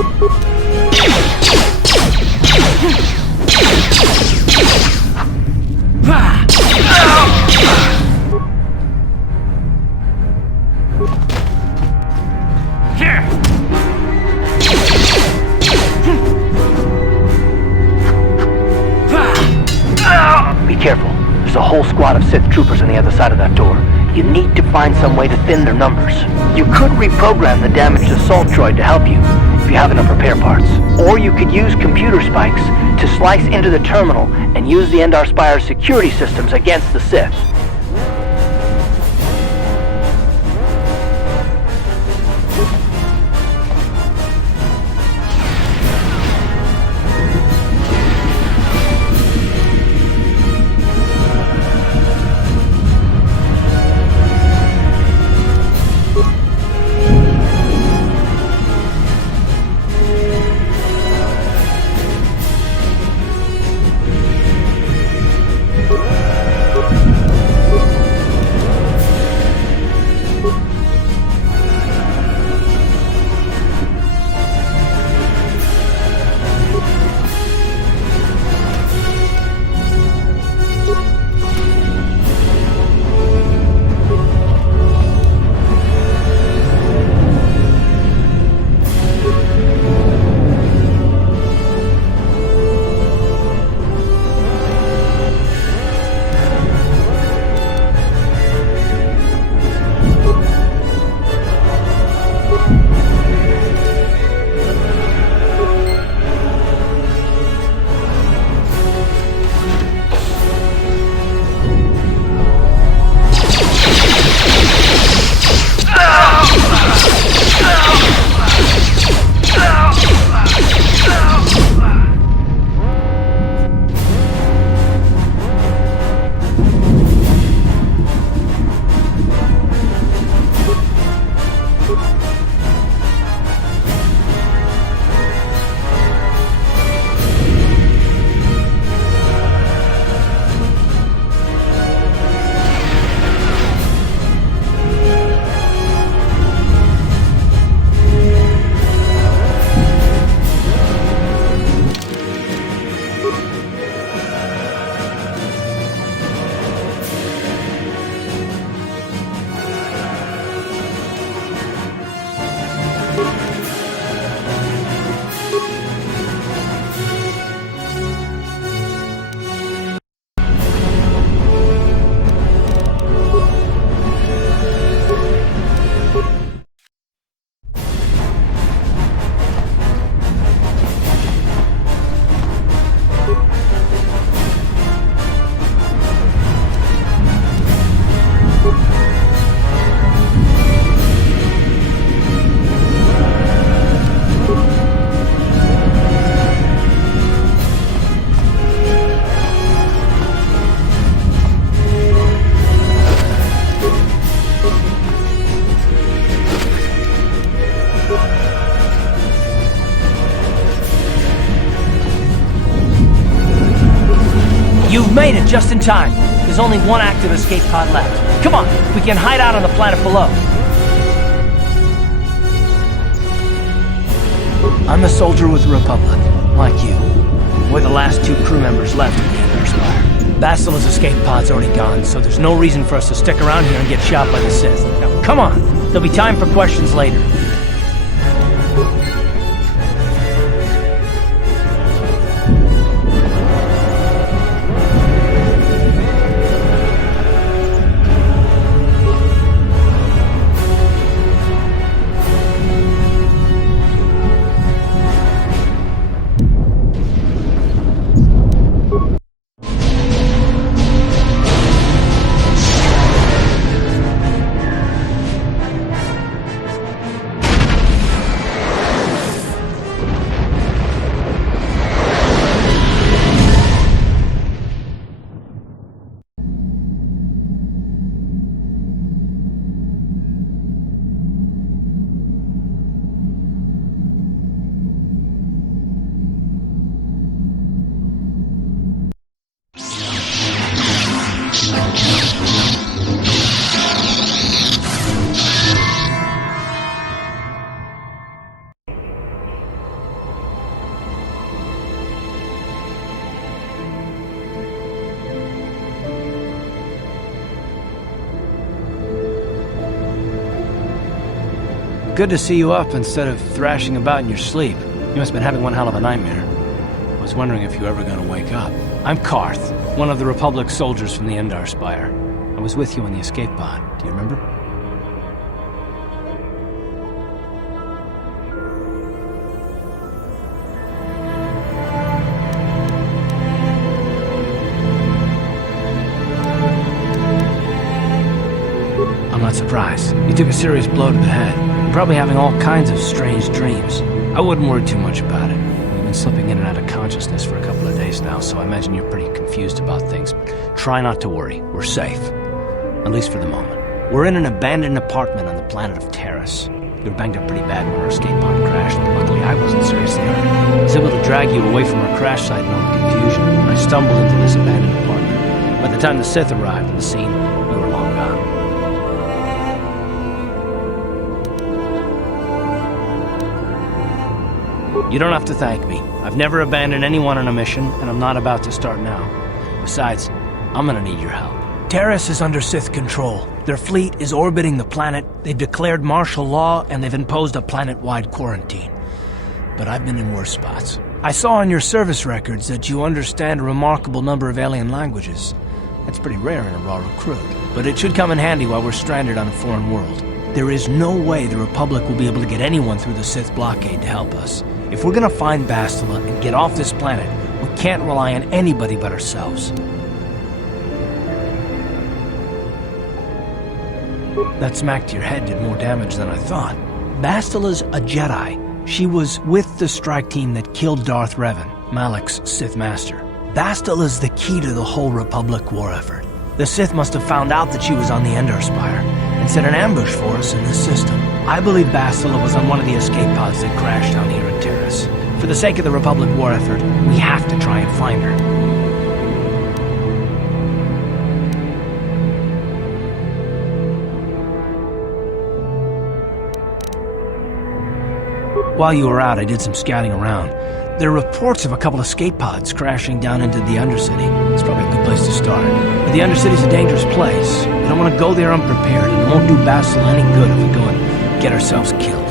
Be careful. There's a whole squad of Sith troopers on the other side of that door. You need to find some way to thin their numbers. You could reprogram the damaged assault droid to help you, if you have enough repair parts. Or you could use computer spikes to slice into the terminal and use the Endar Spire's security systems against the Sith. You've made it just in time. There's only one active escape pod left. Come on, we can hide out on the planet below. I'm a soldier with the Republic, like you. We're the last two crew members left in the Endar Spire. Bastila's escape pod's already gone, so there's no reason for us to stick around here and get shot by the Sith. Now, come on. There'll be time for questions later. good to see you up instead of thrashing about in your sleep. You must have been having one hell of a nightmare. I was wondering if you were ever gonna wake up. I'm Karth, one of the Republic soldiers from the Endar Spire. I was with you on the escape pod. Do you remember? I'm not surprised. You took a serious blow to the head. You're probably having all kinds of strange dreams. I wouldn't worry too much about it. You've been slipping in and out of consciousness for a couple of days now, so I imagine you're pretty confused about things. Try not to worry. We're safe. At least for the moment. We're in an abandoned apartment on the planet of Terrace. You were banged up pretty bad when our escape pod crashed, but luckily I wasn't seriously hurt. I was able to drag you away from our crash site in all the confusion, and I stumbled into this abandoned apartment. By the time the Sith arrived on the scene, we were long gone. You don't have to thank me. I've never abandoned anyone on a mission, and I'm not about to start now. Besides, I'm gonna need your help. Terrace is under Sith control. Their fleet is orbiting the planet, they've declared martial law, and they've imposed a planet-wide quarantine. But I've been in worse spots. I saw on your service records that you understand a remarkable number of alien languages. That's pretty rare in a raw recruit, but it should come in handy while we're stranded on a foreign world. There is no way the Republic will be able to get anyone through the Sith blockade to help us. If we're gonna find Bastila and get off this planet, we can't rely on anybody but ourselves. That smack to your head did more damage than I thought. Bastila's a Jedi. She was with the strike team that killed Darth Revan, Malak's Sith master. Bastila's the key to the whole Republic war effort. The Sith must have found out that she was on the Endar Spire and set an ambush for us in this system. I believe Bastila was on one of the escape pods that crashed down here in Terrace. For the sake of the Republic war effort, we have to try and find her. While you were out, I did some scouting around. There are reports of a couple escape pods crashing down into the Undercity. It's probably a good place to start. But the Undercity's a dangerous place. We don't want to go there unprepared, and it won't do Bastila any good if we go and get ourselves killed.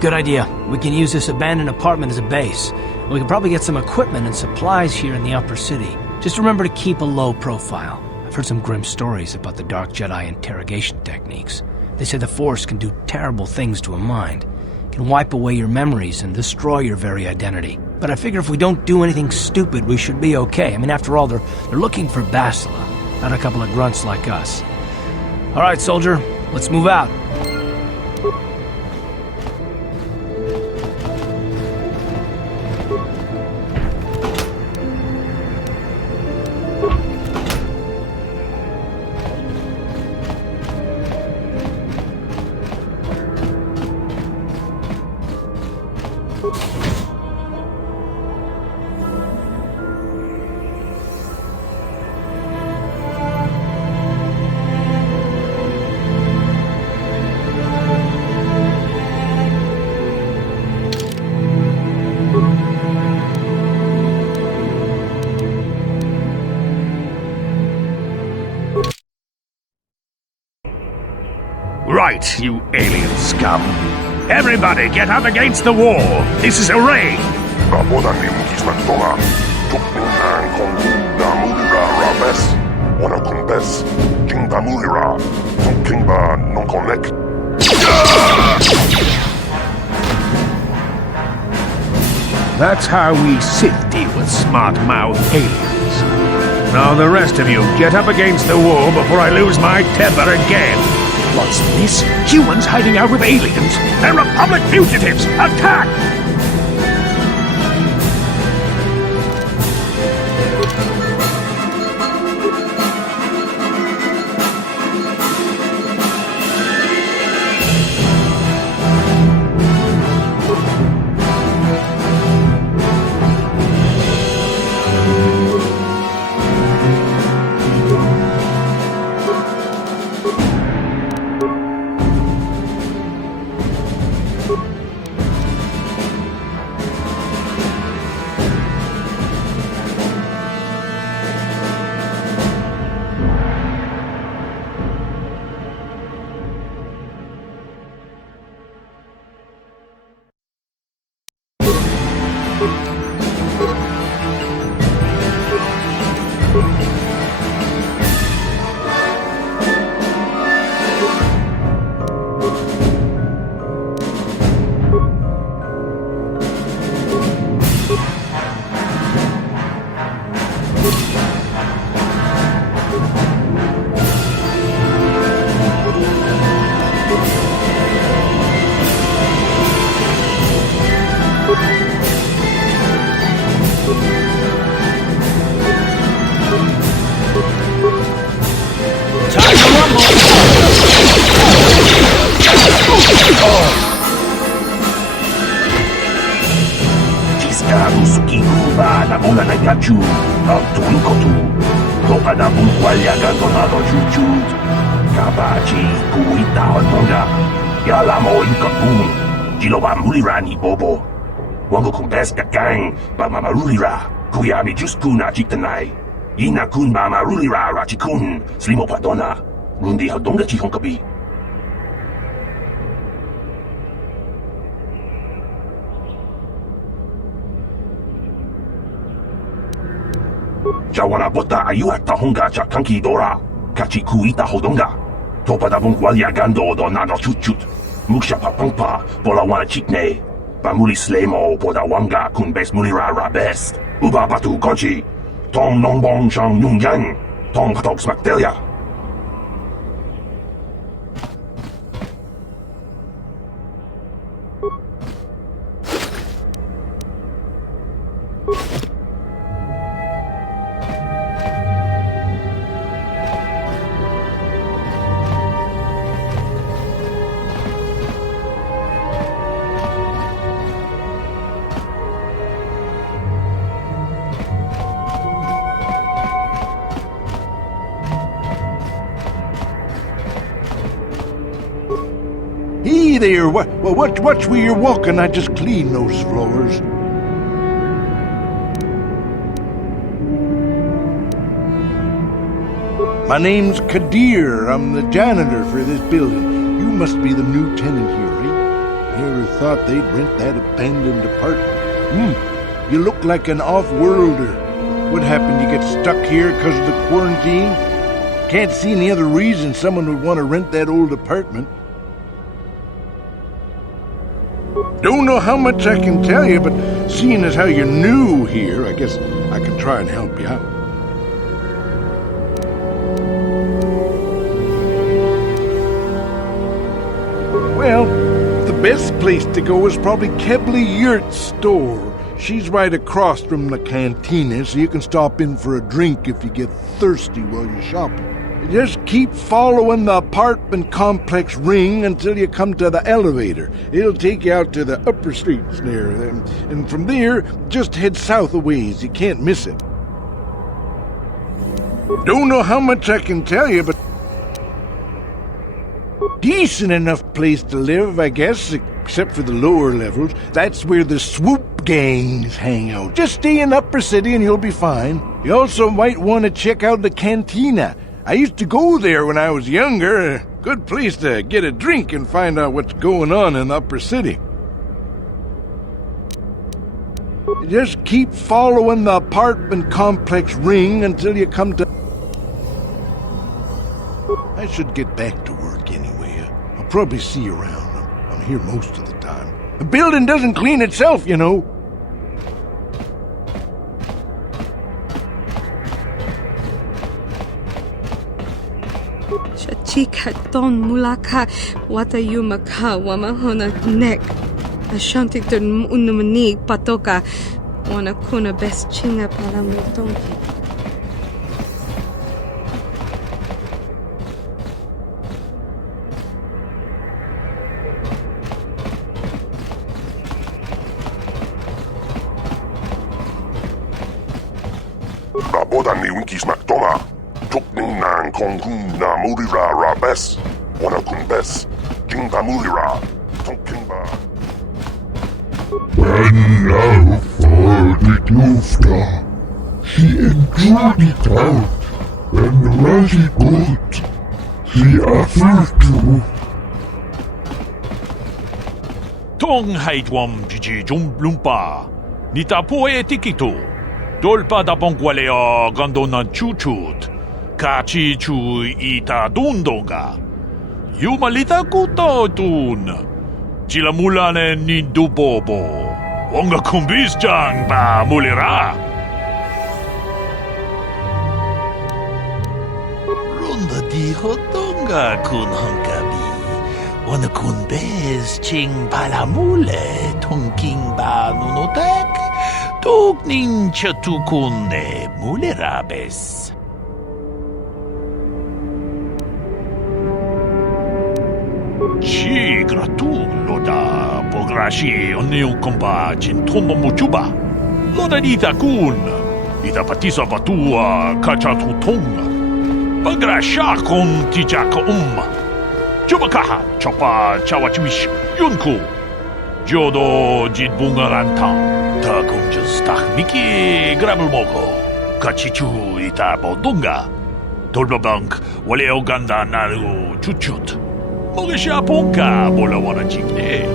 Good idea. We can use this abandoned apartment as a base. We can probably get some equipment and supplies here in the upper city. Just remember to keep a low profile. I've heard some grim stories about the Dark Jedi interrogation techniques. They say the Force can do terrible things to a mind. It can wipe away your memories and destroy your very identity. But I figure if we don't do anything stupid, we should be okay. I mean, after all, they're looking for Bastila, not a couple of grunts like us. All right, soldier, let's move out. Right, you alien scum. Everybody get up against the wall. This is a raid. Rapodanim kismantola. Tukminang kong damulira rabes. Wana kumbes. King damulira. Tukingba non connect. That's how we Sith deal with smart-mouthed aliens. Now the rest of you, get up against the wall before I lose my temper again. What's this? Humans hiding out with aliens? They're Republic fugitives! Attack! Kachu, Tuikotu, Topada Bunqualia Gandonado Chuchut, Kabachi, Puita Hotonga, Yalamo Inkapun, Giloba Mulirani Bobo, Wango Kumbeska Gang, Bamamarulira, Kuyami Juskuna Chitanai, Inakun Bamarulira Rachikun, Slimo Padona, Rundi Hodonga Chihonkabi. Jawana bota ayuata honga cha kanki dora, kachi kuita hodonga. Topa da bunqualia gando do nano chuchut. Muksha papangpa, bola wana chikne. Bamuli slemo, poda wanga kun bes mulira rabes. Uba batu goji. Tong nongbong shang nung yang. Tong patok smaktelia. Hey there, watch where you're walking. I just cleaned those floors. My name's Kadir. I'm the janitor for this building. You must be the new tenant here, eh? Never thought they'd rent that abandoned apartment. You look like an off-worlder. What happened? You get stuck here because of the quarantine? Can't see any other reason someone would want to rent that old apartment. Don't know how much I can tell you, but seeing as how you're new here, I guess I can try and help you out. Well, the best place to go is probably Kebley Yurt's store. She's right across from the cantina, so you can stop in for a drink if you get thirsty while you're shopping. Just keep following the apartment complex ring until you come to the elevator. It'll take you out to the upper streets there. And from there, just head south a ways. You can't miss it. Don't know how much I can tell you, but decent enough place to live, I guess, except for the lower levels. That's where the swoop gangs hang out. Just stay in Upper City and you'll be fine. You also might want to check out the cantina. I used to go there when I was younger. A good place to get a drink and find out what's going on in the Upper City. Just keep following the apartment complex ring until you come to... I should get back to work anyway. I'll probably see you around. I'm here most of the time. The building doesn't clean itself, you know. Chika ton mulaka wata yumaka wamahona nek. Ashantik ton unumani patoka wana kuna best chinga para mutonki. Raboda ni winkis maktoma. Tukning nang kongkun na mulira rabes. Wana kunbes. Jingba mulira. Tonkingba. And now for the Klufta. She enjoyed it out, and very good. She offered to. Tong haidwam jiji jumblumpa. Nitapoe tikito. Dolpa da bongualeo gandonan chuchut. Kachi chu ita dundonga. Yumalita kutotun. Chilamulane nindubobo. Wonga kumbisjang ba mulira. Runda di hotonga kun honkabi. Wana kun bez ching palamule tongking ba nunotek. Tuk nin chatukunde mulerabes. Chi gratul loda pograshi onneun komba jintono muchuba. Loda nita kun. Ita patisa batua kachatutonga. Pagrasha kon tijaka Chubakaha chopa chawachiwish yunku. Jodo jitbungarantang. Ta kumjus tak miki grabul mogo. Kachichu ita bodunga. Dolbabank wale oganda naru chuchut. Mogesha ponka bola wana chikne.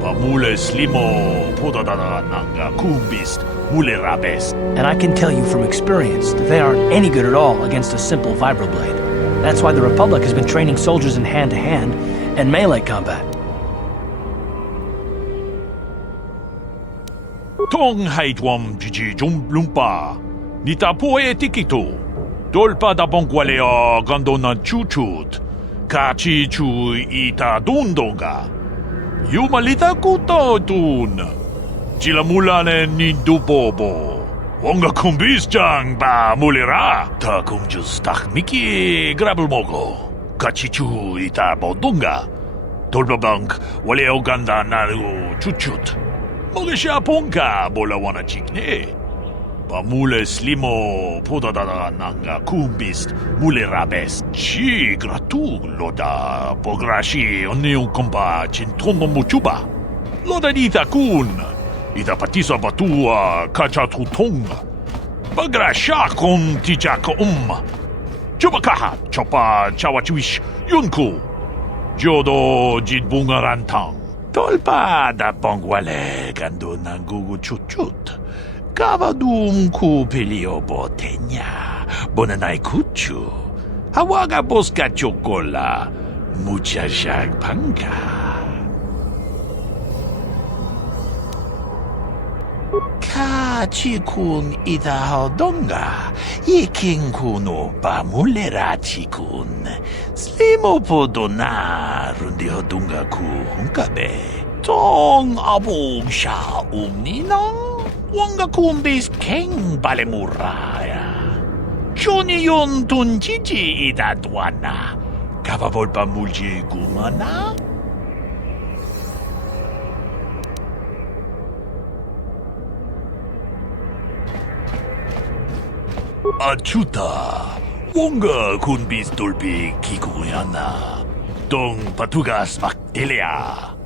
Pamule slimo podadada nanga kumbist mule rabes. And I can tell you from experience that they aren't any good at all against a simple vibroblade. That's why the Republic has been training soldiers in hand-to-hand and melee combat. Tong haitwam jiji lumpa. Nitapoe tikito. Dolpa da bongualeo gandonan chuchut. Kachi chu ita dundonga. Yumalita kutotun. Chilamulane nindubobo. Wonga kumbisjang ba mulira. Ta kumjus tak miki grabul mogo. Kachichu ita bodunga. Dolbabank wale oganda naru chuchut. Mogesha ponka bola wana chikne. Pamule slimo podadada nanga kumbist mulerabes. Chi gratu loda pograshi onneun komba jintono muchuba. Loda nita kun. Ita patisa batua kachatutonga. Pagrasha kon tijaka Chubakaha chopa chawachiwish yunku. Jodo jitbungarantang. Dolpa da bonguale gando nangugu chuchut. Kavadum kupilio botenya. Bonanai kuchu. Hawaga boska chokola. Mucha shag panka. Kachikun ita hodonga. Ikin kuno pa mulera chikun. Slimo podona rundi hodunga ku hunkabe. Tong abong sha umnina. Wanga kumbis keng balemuraya. Johnny yon tunjiji ita duana. Kavavol pa mulji kumana. Achuta. Wonga kunbis dolpi kikuyana. Dong patugas mak elea.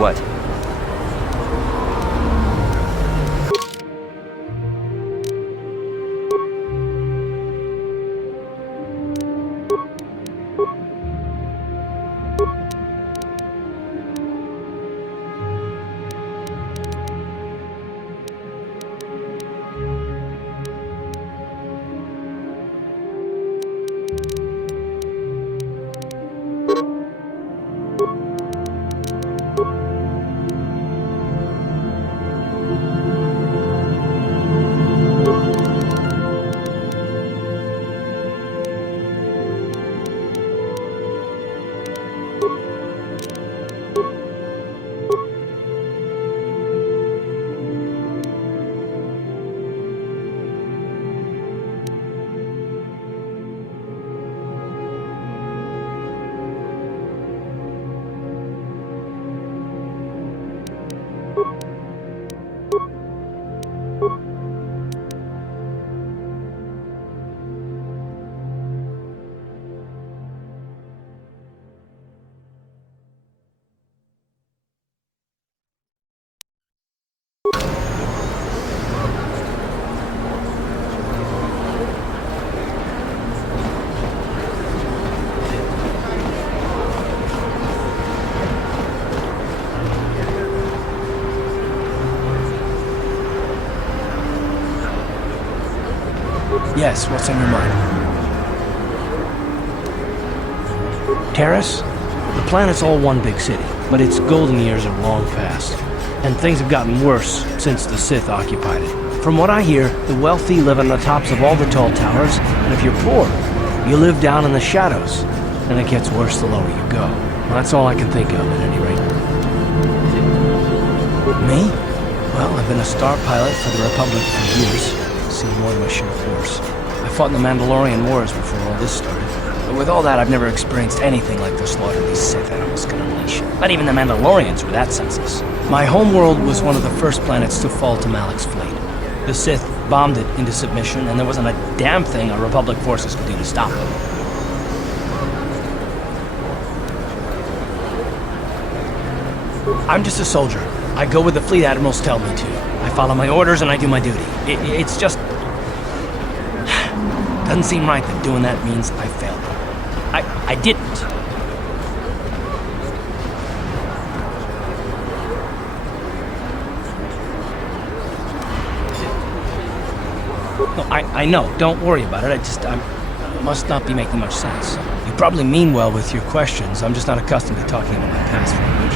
What? Yes, what's on your mind? Terrace? The planet's all one big city, but its golden years are long past. And things have gotten worse since the Sith occupied it. From what I hear, the wealthy live on the tops of all the tall towers, and if you're poor, you live down in the shadows. And it gets worse the lower you go. That's all I can think of, at any rate. Me? Well, I've been a star pilot for the Republic for years. Seen more than my share of wars. I fought in the Mandalorian Wars before all this started. But with all that, I've never experienced anything like the slaughter these Sith animals can unleash. Not even the Mandalorians were that senseless. My homeworld was one of the first planets to fall to Malak's fleet. The Sith bombed it into submission, and there wasn't a damn thing our Republic forces could do to stop them. I'm just a soldier. I go where the fleet admirals tell me to. I follow my orders and I do my duty. It's just... doesn't seem right that doing that means I failed. I didn't. No, I know. Don't worry about it. I must not be making much sense. You probably mean well with your questions. I'm just not accustomed to talking about my past very much.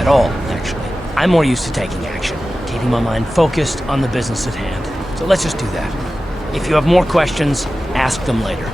At all, actually. I'm more used to taking action, keeping my mind focused on the business at hand. So let's just do that. If you have more questions, ask them later.